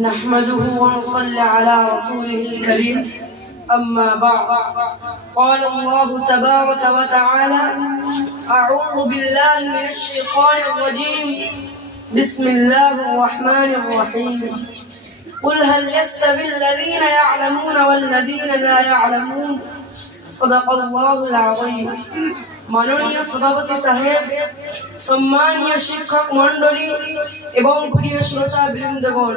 نحمده ونصلي على رسوله الكريم أما بعد قال الله تبارك وتعالى أعوذ بالله من الشيطان الرجيم بسم الله الرحمن الرحيم قل هل يستوي الذين يعلمون والذين لا يعلمون صدق الله العظيم মাননীয় সভাপতি সাহেব, সম্মানীয় শিক্ষক মণ্ডলী এবং প্রিয় শ্রোতা বৃন্দগণ,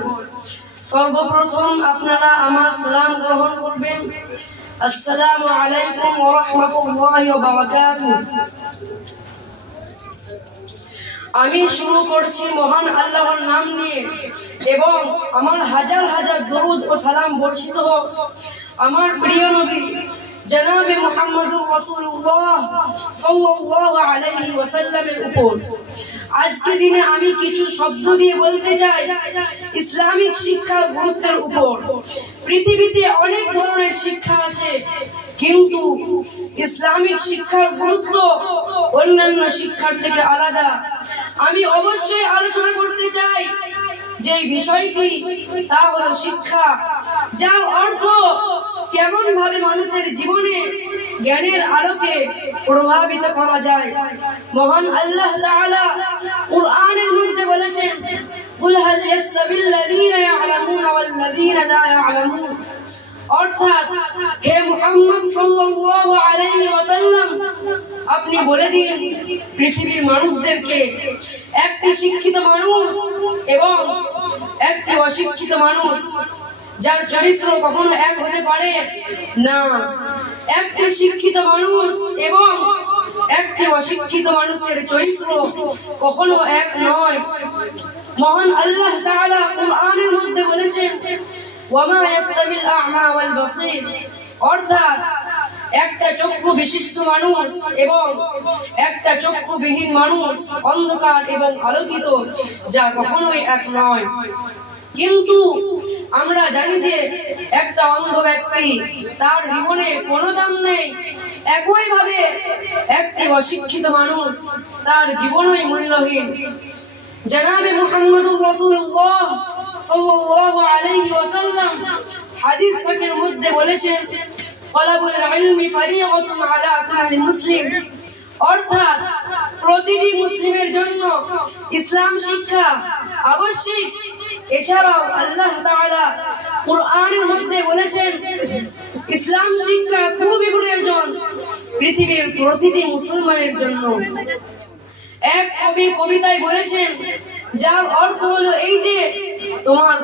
সর্বপ্রথম আপনারা আমার সালাম গ্রহণ করবেন। আসসালামু আলাইকুম ওয়া রাহমাতুল্লাহি ওয়া বারাকাতুহু। আমি শুরু করছি মহান আল্লাহর নাম নিয়ে এবং আমার হাজার হাজার দরুদ ও সালাম বর্ষিত হোক আমার প্রিয় নবী জনাবে মুহাম্মদুর রাসূলুল্লাহ সাল্লাল্লাহু আলাইহি ওয়াসাল্লামের উপর। আজকে দিনে আমি কিছু শব্দ দিয়ে বলতে চাই ইসলামিক শিক্ষার গুরুত্বের উপর। পৃথিবীতে অনেক ধরনের শিক্ষা আছে, কিন্তু ইসলামিক শিক্ষার গুরুত্ব অন্যান্য শিক্ষার থেকে আলাদা। আমি অবশ্যই আলোচনা করতে চাই যে বিষয়টি, তা হলো শিক্ষা, যার অর্থ কেমন ভাবে মানুষের জীবনে জ্ঞানের আলোকে প্রভাবিত করা যায়। মহান আল্লাহ তাআলা কুরআনের মধ্যে বলেছেন, কুল হাল ইয়াস্তাবিল লাযীনা ইয়া'লামুনা ওয়াল লাযীনা লা ইয়া'লামুন। অর্থাৎ হে মুহাম্মদ সাল্লাল্লাহু আলাইহি ওয়াসাল্লাম, আপনি বলে দিন পৃথিবীর মানুষদেরকে, একটি শিক্ষিত মানুষ এবং একটি অশিক্ষিত মানুষ, যার চরিত্র কখনো এক হতে পারে না। একটি শিক্ষিত মানুষ এবং একটি অশিক্ষিত মানুষের চরিত্র কখনো এক নয়। মহান আল্লাহ তাআলা কুরআনের মধ্যে বলেছেন, ওয়ামা ইয়াস্তাবিল আ'মা ওয়াল বাসীর। অর্থাৎ একটা চক্ষু বিশিষ্ট মানুষ এবং একটা চক্ষুবিহীন মানুষ, অন্ধকার এবং আলোকিত, যা কখনোই এক নয়। কিন্তু আমরা জানি যে একটা অন্ধ ব্যক্তি, তার জীবনে কোনো দাম নেই। একই ভাবে একটি অশিক্ষিত মানুষ, তার জীবনই মূল্যহীন। জনাবে মুহাম্মদুর রাসূলুল্লাহ সাল্লাল্লাহু আলাইহি ওয়াসাল্লাম হাদিস পাকের মধ্যে বলেছেন, তালাবুল ইলমি ফারিয়াতুন আলা কুল্লি মুসলিম। অর্থাৎ প্রতিটি মুসলিমের জন্য ইসলাম শিক্ষা আবশ্যক। এছাড়াও আল্লাহ তাআলা কুরআনের মধ্যে বলেছেন, ইসলাম শিক্ষা খুবই প্রয়োজন পৃথিবীর প্রতিটি মুসলমানের জন্য। এক কবি কবিতায় বলেছেন, যার অর্থ হলো এই যে তোমার